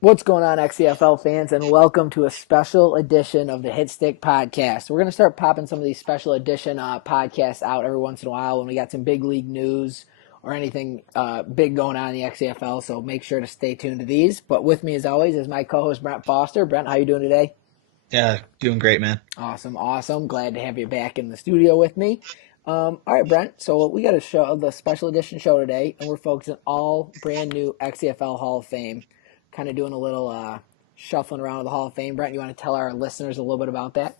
What's going on, XCFL fans, and welcome to a special edition of the Hitstick podcast. We're going to start popping some of these special edition podcasts out every once in a while when we got some big league news or anything big going on in the XCFL, so make sure to stay tuned to these. But with me, as always, is my co-host, Brent Foster. Brent, how you doing today? Yeah, doing great, man. Awesome. Glad to have you back in the studio with me. All right, Brent, so we got a show, the special edition show today, and we're focusing all brand new XCFL Hall of Fame. Kind of doing a little shuffling around with the Hall of Fame. Brent, you want to tell our listeners a little bit about that?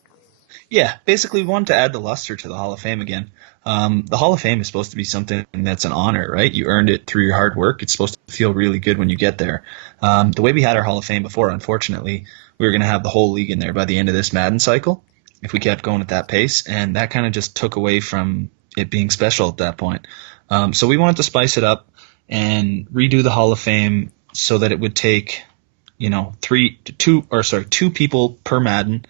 Yeah, basically we wanted to add the luster to the Hall of Fame again. The Hall of Fame is supposed to be something that's an honor, right? You earned it through your hard work. It's supposed to feel really good when you get there. The way we had our Hall of Fame before, unfortunately, we were going to have the whole league in there by the end of this Madden cycle if we kept going at that pace, and that kind of just took away from it being special at that point. So we wanted to spice it up and redo the Hall of Fame so that it would take, two people per Madden.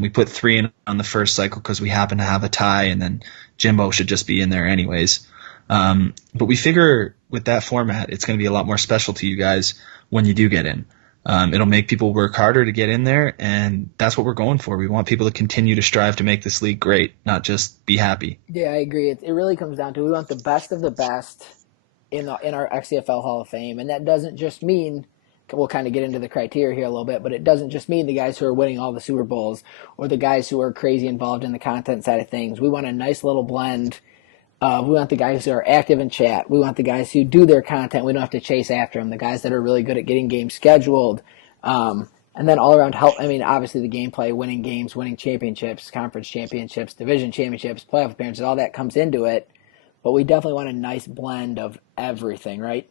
We put 3 in on the first cycle because we happen to have a tie, and then Jimbo should just be in there anyways. But we figure with that format, it's going to be a lot more special to you guys when you do get in. It'll make people work harder to get in there, and that's what we're going for. We want people to continue to strive to make this league great, not just be happy. Yeah, I agree. It really comes down to we want the best of the best in our XCFL Hall of Fame, and that doesn't just mean, we'll kind of get into the criteria here a little bit, but it doesn't just mean the guys who are winning all the Super Bowls or the guys who are crazy involved in the content side of things. We want a nice little blend. We want the guys who are active in chat. We want the guys who do their content. We don't have to chase after them. The guys that are really good at getting games scheduled. And then all around help. I mean, obviously the gameplay, winning games, winning championships, conference championships, division championships, playoff appearances, all that comes into it. But we definitely want a nice blend of everything, right?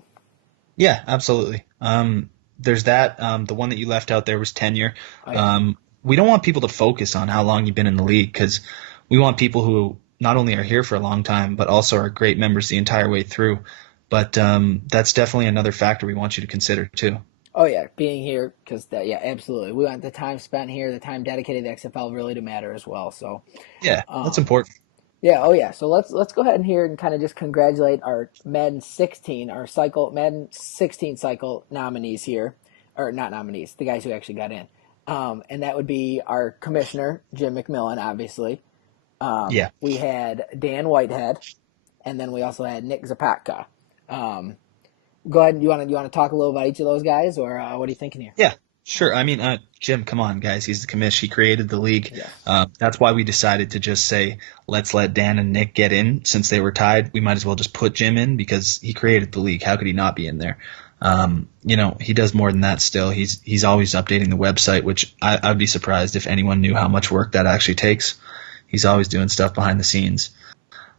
Yeah, absolutely. There's that. The one that you left out there was tenure. Oh, yeah. We don't want people to focus on how long you've been in the league because we want people who not only are here for a long time, but also are great members the entire way through. But that's definitely another factor we want you to consider too. Oh, yeah, being here, because, yeah, absolutely. We want the time spent here, the time dedicated to XFL really to matter as well. So yeah, that's important. Yeah, oh yeah. So let's go ahead and here and kind of just congratulate our Madden 16 cycle nominees here, or not nominees, the guys who actually got in. And that would be our commissioner, Jim McMillan, obviously. Yeah. We had Dan Whitehead, and then we also had Nick Zapatka. Go ahead. You want to talk a little about each of those guys, or what are you thinking here? Yeah. Sure. I mean, Jim, come on, guys. He's the commish. He created the league. Yeah. That's why we decided to just say, let's let Dan and Nick get in. Since they were tied, we might as well just put Jim in because he created the league. How could he not be in there? He does more than that still. He's always updating the website, which I'd be surprised if anyone knew how much work that actually takes. He's always doing stuff behind the scenes.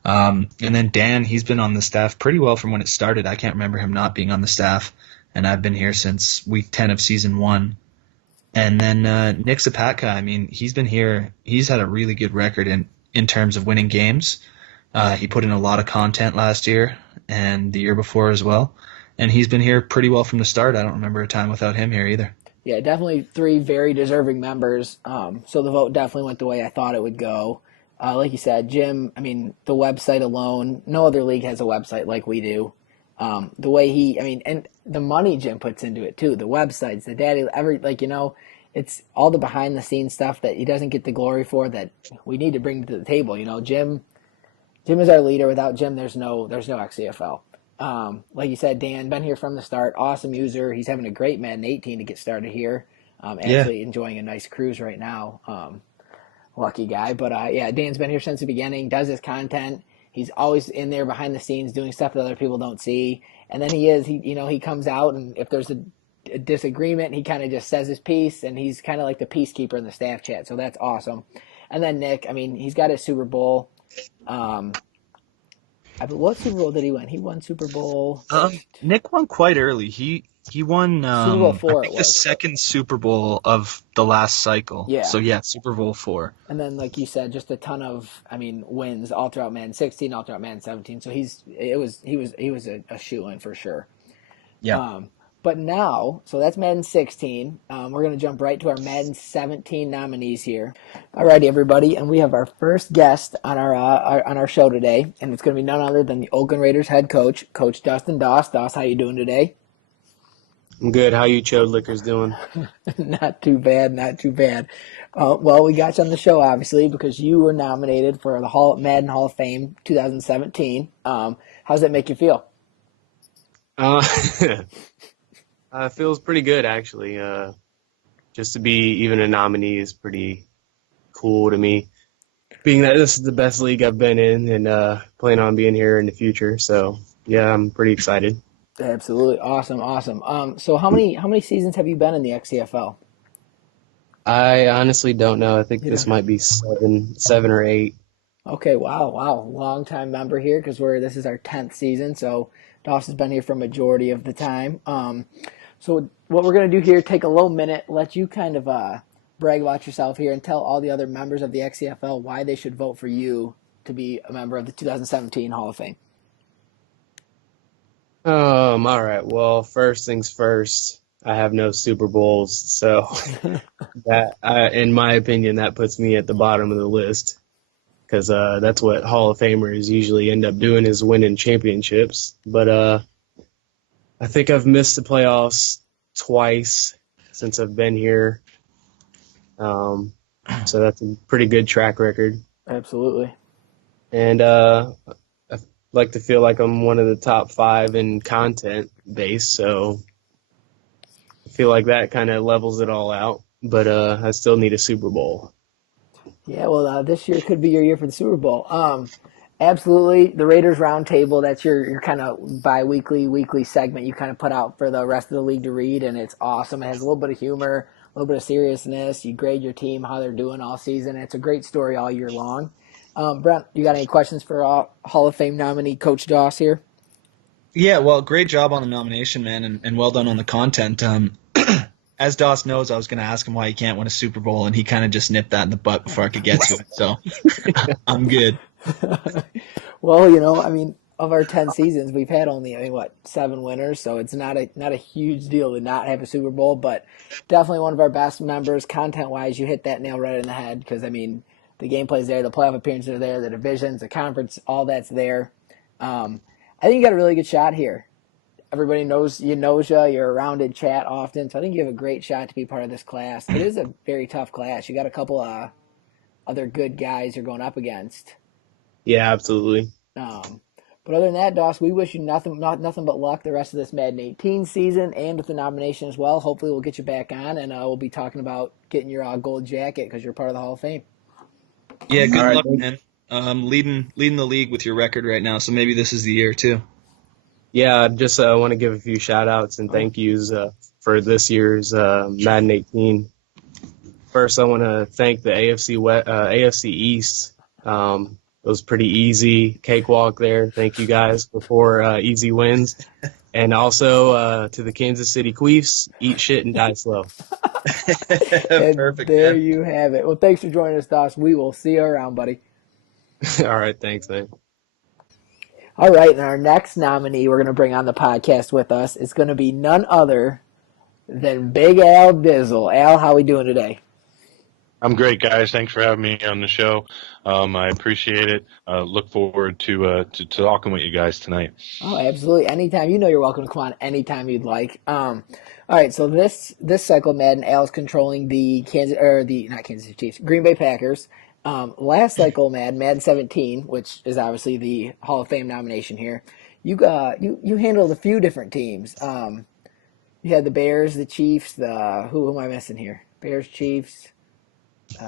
And then Dan, he's been on the staff pretty well from when it started. I can't remember him not being on the staff. And I've been here since week 10 of season 1. And then Nick Zapatka, I mean, he's been here. He's had a really good record in terms of winning games. He put in a lot of content last year and the year before as well. And he's been here pretty well from the start. I don't remember a time without him here either. Yeah, definitely 3 very deserving members. So the vote definitely went the way I thought it would go. Like you said, Jim, I mean, the website alone, no other league has a website like we do. The way and the money Jim puts into it too, the websites, the data, it's all the behind the scenes stuff that he doesn't get the glory for that we need to bring to the table. Jim is our leader. Without Jim, there's no XCFL. Like you said, Dan, been here from the start, awesome user. He's having a great Madden 18 to get started here. Actually enjoying a nice cruise right now. Lucky guy. But Dan's been here since the beginning, does his content. He's always in there behind the scenes doing stuff that other people don't see. And then he comes out, and if there's a a disagreement, he kind of just says his piece, and he's kind of like the peacekeeper in the staff chat. So that's awesome. And then Nick, I mean, he's got his Super Bowl. Um, what Super Bowl did he win? He won Super Bowl. Nick won quite early. He won Super Bowl I four it think the was. second Super Bowl of the last cycle. Yeah. So yeah, Super Bowl 4. And then, like you said, just a ton of, I mean, wins all throughout Madden 16, all throughout Madden 17. So he was a shoe in for sure. Yeah. But now, so that's Madden 16. We're going to jump right to our Madden 17 nominees here. Alrighty, everybody, and we have our first guest on our show today, and it's going to be none other than the Oakland Raiders head coach, Coach Dustin Doss. Doss, how you doing today? I'm good. How you chode lickers doing? Not too bad, not too bad. Well, we got you on the show, obviously, because you were nominated for the Madden Hall of Fame 2017. How's that make you feel? Feels pretty good, actually. Just to be even a nominee is pretty cool to me. Being that this is the best league I've been in and plan on being here in the future. So, yeah, I'm pretty excited. Absolutely. Awesome. So how many seasons have you been in the XCFL? I honestly don't know. I think this might be seven or 8. Okay, wow. Long time member here because this is our 10th season. So Doss has been here for a majority of the time. So what we're going to do here, take a little minute, let you kind of brag about yourself here and tell all the other members of the XCFL why they should vote for you to be a member of the 2017 Hall of Fame. All right. Well, first things first, I have no Super Bowls. So that, in my opinion, that puts me at the bottom of the list. Because that's what Hall of Famers usually end up doing is winning championships. But I think I've missed the playoffs twice since I've been here. So that's a pretty good track record. Absolutely. And I like to feel like I'm one of the top 5 in content base. So I feel like that kind of levels it all out. But I still need a Super Bowl. Yeah, well, this year could be your year for the Super Bowl. Absolutely, the Raiders Roundtable. That's your kind of weekly segment you kind of put out for the rest of the league to read, and it's awesome. It has a little bit of humor, a little bit of seriousness. You grade your team, how they're doing all season. It's a great story all year long. Brent, you got any questions for Hall of Fame nominee Coach Doss here? Yeah, well, great job on the nomination, man, and well done on the content. As Doss knows, I was going to ask him why he can't win a Super Bowl, and he kind of just nipped that in the butt before I could get to it. So I'm good. Well, I mean, of our 10 seasons, we've had only, 7 winners, so it's not a huge deal to not have a Super Bowl, but definitely one of our best members. Content-wise, you hit that nail right in the head because, I mean, the gameplay's there, the playoff appearances are there, the divisions, the conference, all that's there. I think you got a really good shot here. Everybody knows you, you're around in chat often, so I think you have a great shot to be part of this class. It is a very tough class. You got a couple other good guys you're going up against. Yeah, absolutely. But other than that, Doss, we wish you nothing but luck the rest of this Madden 18 season and with the nomination as well. Hopefully we'll get you back on, and we'll be talking about getting your gold jacket because you're part of the Hall of Fame. Yeah, good luck, man. Leading the league with your record right now, so maybe this is the year too. Yeah, I just want to give a few shout-outs and thank yous for this year's Madden 18. First, I want to thank the AFC East. It was pretty easy, cakewalk there. Thank you guys for 4 easy wins. And also to the Kansas City Chiefs, eat shit and die slow. Perfect. There you have it. Well, thanks for joining us, Doss. We will see you around, buddy. All right, thanks, man. All right, and our next nominee we're going to bring on the podcast with us is going to be none other than Big Al Dizzle. Al, how we doing today? I'm great, guys. Thanks for having me on the show. I appreciate it. Look forward to talking with you guys tonight. Oh, absolutely. Anytime. You're welcome to come on anytime you'd like. All right, so this cycle of Madden, Al's controlling the Chiefs, Green Bay Packers. Last cycle, Madden 17, which is obviously the Hall of Fame nomination here. You handled a few different teams. You had the Bears, the Chiefs, who am I missing here? Bears, Chiefs,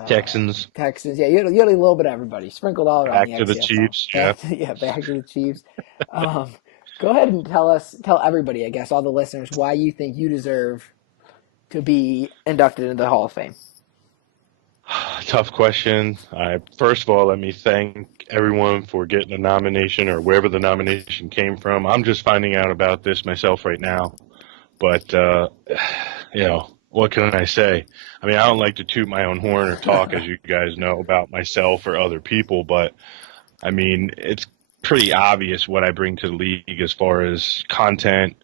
Texans. Yeah, you had a little bit of everybody sprinkled all around. Back to the Chiefs. Yeah. Back to the Chiefs. Go ahead and tell everybody, I guess, all the listeners, why you think you deserve to be inducted into the Hall of Fame? Tough question. First of all, let me thank everyone for getting a nomination or wherever the nomination came from. I'm just finding out about this myself right now. But, what can I say? I mean, I don't like to toot my own horn or talk, as you guys know, about myself or other people. But, I mean, it's pretty obvious what I bring to the league as far as content,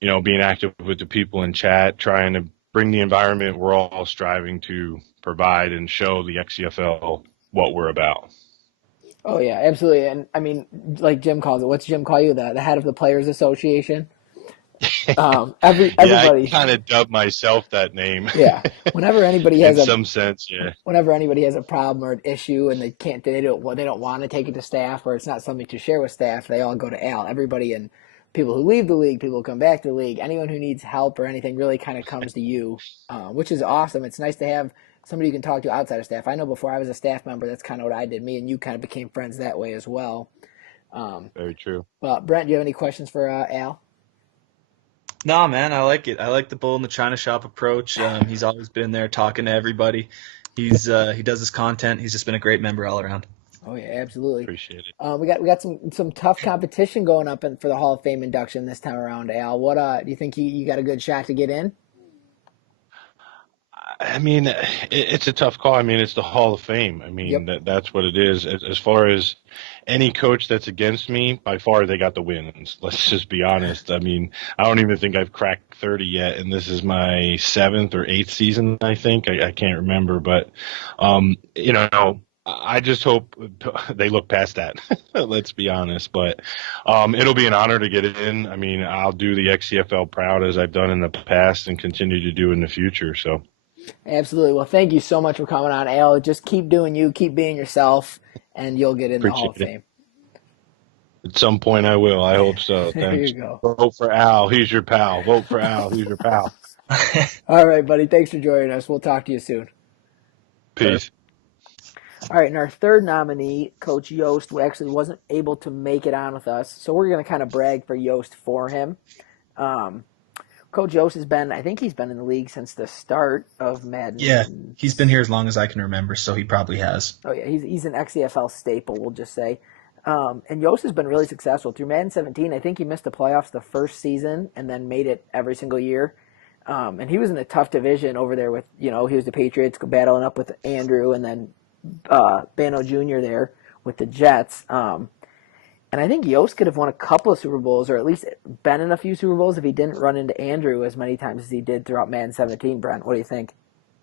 being active with the people in chat, trying to bring the environment we're all striving to provide and show the XCFL what we're about. Oh yeah, absolutely. And I mean, like Jim calls it. What's Jim call you? The head of the Players Association. Everybody. I kind of dubbed myself that name. Yeah. Whenever anybody has in some sense, yeah. Whenever anybody has a problem or an issue and they don't want to take it to staff, or it's not something to share with staff, they all go to Al. Everybody, and people who leave the league, people who come back to the league, anyone who needs help or anything really kind of comes to you, which is awesome. It's nice to have somebody you can talk to outside of staff. I know before I was a staff member, that's kind of what I did. Me and you kind of became friends that way as well. Very true. Brent, do you have any questions for Al? No, man, I like it. I like the bull in the china shop approach. He's always been there talking to everybody. He does his content. He's just been a great member all around. Oh yeah, absolutely. Appreciate it. We got some tough competition going up for the Hall of Fame induction this time around, Al. What do you think you got a good shot to get in? I mean, it's a tough call. I mean, it's the Hall of Fame. I mean, that's what it is. As far as any coach that's against me, by far they got the wins. Let's just be honest. I mean, I don't even think I've cracked 30 yet, and this is my 7th or 8th season, I think. I can't remember. But, I just hope they look past that. Let's be honest. But it'll be an honor to get it in. I mean, I'll do the XCFL proud as I've done in the past and continue to do in the future. So. Absolutely. Well, thank you so much for coming on, Al. Just keep doing you, keep being yourself, and you'll get in the Hall of Fame. At some point I will. I hope so. Thanks. There you go. Vote for Al. He's your pal. Vote for Al. He's your pal. All right, buddy. Thanks for joining us. We'll talk to you soon. Peace. All right, and our third nominee, Coach Yost, who actually wasn't able to make it on with us, so we're going to kind of brag for Yost for him. Coach Yost I think he's been in the league since the start of Madden. Yeah, he's been here as long as I can remember, so he probably has. Oh, yeah, he's an XCFL staple, we'll just say. And Yost has been really successful. Through Madden 17, I think he missed the playoffs the first season and then made it every single year. And he was in a tough division over there with, he was the Patriots battling up with Andrew and then Bano Jr. there with the Jets. And I think Yost could have won a couple of Super Bowls, or at least been in a few Super Bowls if he didn't run into Andrew as many times as he did throughout Madden 17. Brent, what do you think?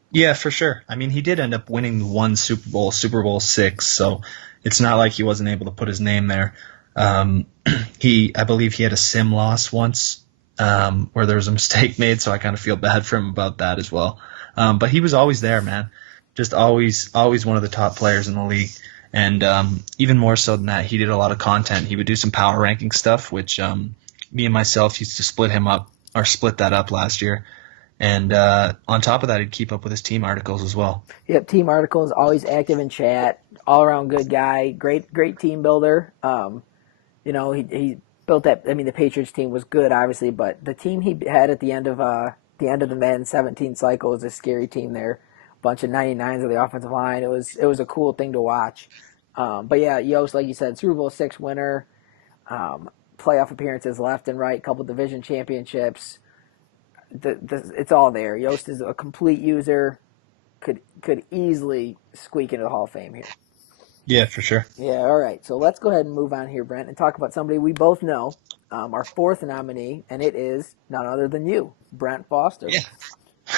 Yeah, for sure. I mean, he did end up winning one Super Bowl, Super Bowl 6, so it's not like he wasn't able to put his name there. I believe he had a sim loss once where there was a mistake made, so I kind of feel bad for him about that as well. But he was always there, man. Just always one of the top players in the league. And even more so than that, he did a lot of content. He would do some power ranking stuff, which me and myself used to split that up last year. And on top of that, he'd keep up with his team articles as well. Yep, team articles, always active in chat, all-around good guy, great team builder. He built that. I mean, the Patriots team was good, obviously, but the team he had at the end of the Madden 17 cycle was a scary team there. Bunch of 99s of the offensive line. It was a cool thing to watch. But yeah, Yost, like you said, Super Bowl 6 winner, playoff appearances left and right, couple division championships. It's all there. Yost is a complete user. Could easily squeak into the Hall of Fame here. Yeah, for sure. Yeah, all right. So let's go ahead and move on here, Brent, and talk about somebody we both know, our fourth nominee, and it is none other than you, Brent Foster. Yeah.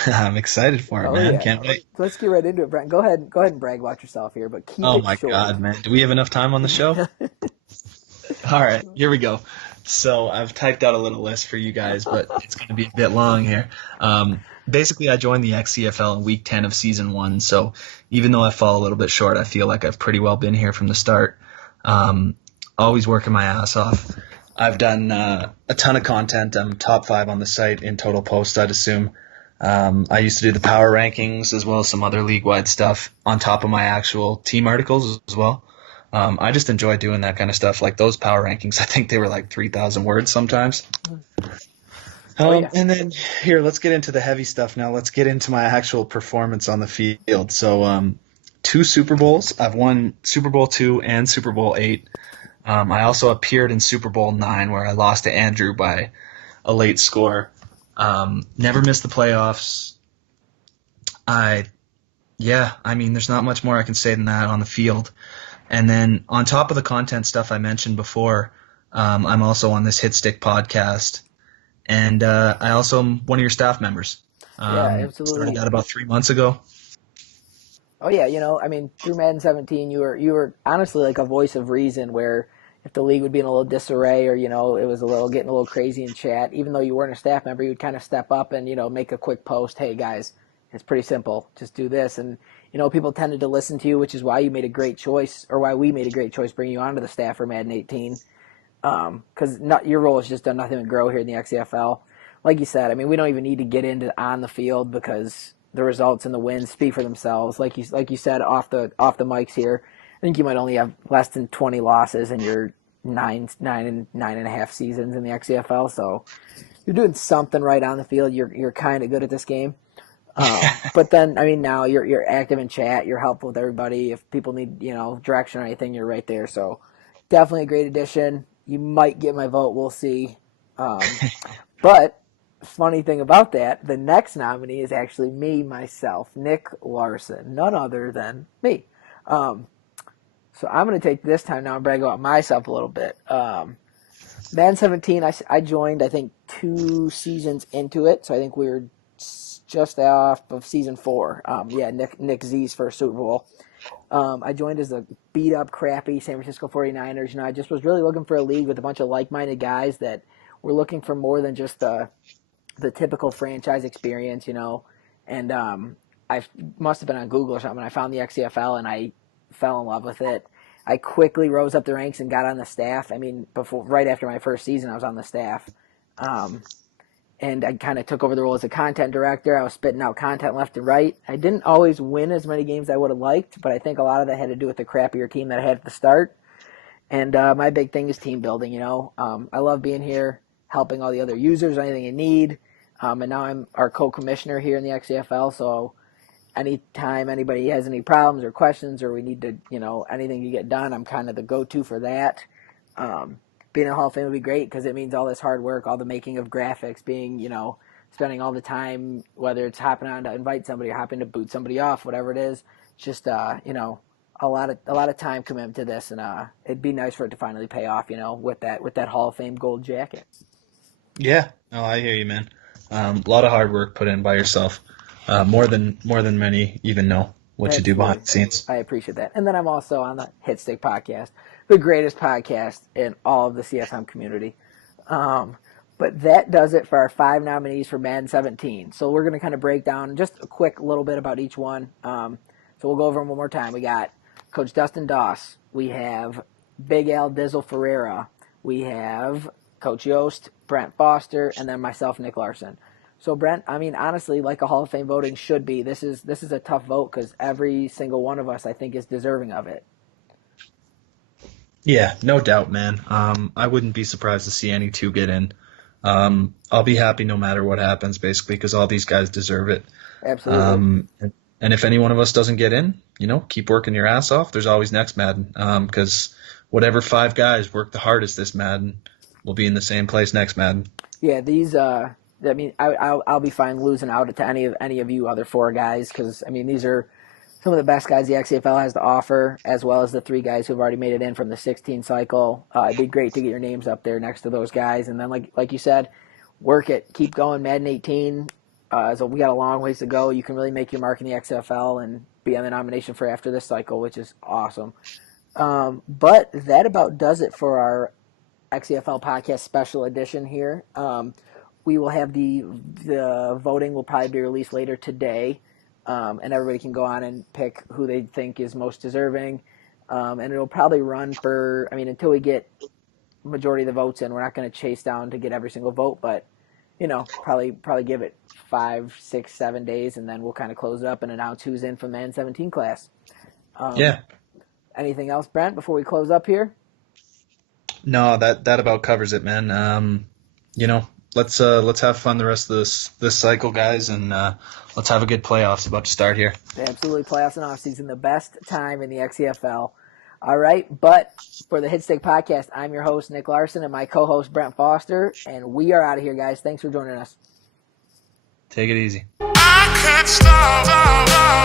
I'm excited for it, man. Yeah. Can't wait. Let's get right into it, Brent. Go ahead and brag about yourself here, but keep it short. Oh my God, man. Do we have enough time on the show? All right, here we go. So I've typed out a little list for you guys, but it's going to be a bit long here. Basically, I joined the XCFL in week 10 of season 1, so even though I fall a little bit short, I feel like I've pretty well been here from the start. Always working my ass off. I've done a ton of content. I'm top 5 on the site in total posts, I'd assume. I used to do the power rankings as well as some other league-wide stuff on top of my actual team articles as well. I just enjoy doing that kind of stuff. Like those power rankings, I think they were like 3,000 words sometimes. Oh yeah. And then here, let's get into the heavy stuff now. Let's get into my actual performance on the field. So, 2 Super Bowls. I've won Super Bowl II and Super Bowl VIII. I also appeared in Super Bowl IX where I lost to Andrew by a late score. Never missed the playoffs. I mean, there's not much more I can say than that on the field. And then on top of the content stuff I mentioned before, I'm also on this Hitstick podcast. And I also am one of your staff members. Yeah, Started absolutely. that about 3 months ago. Oh yeah, I mean, through Madden 17, you were honestly like a voice of reason. Where if the league would be in a little disarray, or it was getting a little crazy in chat, even though you weren't a staff member, you'd kind of step up and make a quick post. Hey guys, it's pretty simple. Just do this, and people tended to listen to you, which is why you made a great choice, or why we made a great choice bringing you onto the staff for Madden 18. Because your role has just done nothing but grow here in the XCFL. Like you said, I mean, we don't even need to get into on the field because the results and the wins speak for themselves. Like you said off the mics here, I think you might only have less than 20 losses in your nine and a half seasons in the XCFL. So you're doing something right on the field. You're kind of good at this game. But then, I mean, now you're active in chat. You're helpful with everybody. If people need direction or anything, you're right there. So definitely a great addition. You might get my vote. We'll see. But funny thing about that, the next nominee is actually me, myself, Nick Larson, none other than me. So I'm going to take this time now and brag about myself a little bit. Madden 17, I joined, I think, 2 seasons into it. So I think we were just off of season 4. Nick Z's first Super Bowl. I joined as a beat-up, crappy San Francisco 49ers. I just was really looking for a league with a bunch of like-minded guys that were looking for more than just the typical franchise experience, And I must have been on Google or something. I found the XCFL, and I fell in love with it. I quickly rose up the ranks and got on the staff. I mean, right after my first season, I was on the staff. And I kind of took over the role as a content director. I was spitting out content left and right. I didn't always win as many games as I would have liked, but I think a lot of that had to do with the crappier team that I had at the start. And my big thing is team building, I love being here, helping all the other users, anything you need. And now I'm our co-commissioner here in the XCFL, so anytime anybody has any problems or questions or we need to, anything to get done, I'm kind of the go-to for that. Being in the Hall of Fame would be great because it means all this hard work, all the making of graphics, spending all the time, whether it's hopping on to invite somebody or hopping to boot somebody off, whatever it is, just, a lot of time commitment to this, and it'd be nice for it to finally pay off, with that Hall of Fame gold jacket. Yeah, no, I hear you, man. A lot of hard work put in by yourself. More than many even know what you do behind the scenes. I appreciate that. And then I'm also on the Hitstick podcast, the greatest podcast in all of the CFM community. But that does it for our 5 nominees for Madden 17. So we're going to kind of break down just a quick little bit about each one. So we'll go over them one more time. We got Coach Dustin Doss. We have Big Al Dizzle Ferreira. We have Coach Yost, Brent Foster, and then myself, Nick Larson. So Brent, I mean, honestly, like a Hall of Fame voting should be, this is a tough vote because every single one of us, I think, is deserving of it. Yeah, no doubt, man. I wouldn't be surprised to see any 2 get in. I'll be happy no matter what happens, basically, because all these guys deserve it. Absolutely. And if any one of us doesn't get in, keep working your ass off. There's always next Madden, because whatever 5 guys work the hardest this Madden will be in the same place next Madden. Yeah, these. I mean, I'll be fine losing out to any of you other 4 guys because I mean these are some of the best guys the XCFL has to offer, as well as the 3 guys who've already made it in from the 16 cycle. It'd be great to get your names up there next to those guys, and then like you said, work it, keep going. Madden 18. So we got a long ways to go. You can really make your mark in the XFL and be on the nomination for after this cycle, which is awesome. But that about does it for our XCFL podcast special edition here. We will have the voting will probably be released later today, and everybody can go on and pick who they think is most deserving. And it'll probably run for, I mean, until we get majority of the votes in. We're not going to chase down to get every single vote, but probably give it 5, 6, 7 days, and then we'll kind of close it up and announce who's in from the M17 class. Yeah. Anything else, Brent, before we close up here? No, that about covers it, man. let's have fun the rest of this cycle, guys, and let's have a good playoffs about to start here. Absolutely, playoffs and off season, the best time in the XCFL. All right, but for the Hitstick podcast, I'm your host Nick Larson and my co-host Brent Foster, and we are out of here, guys. Thanks for joining us. Take it easy. I can't stop.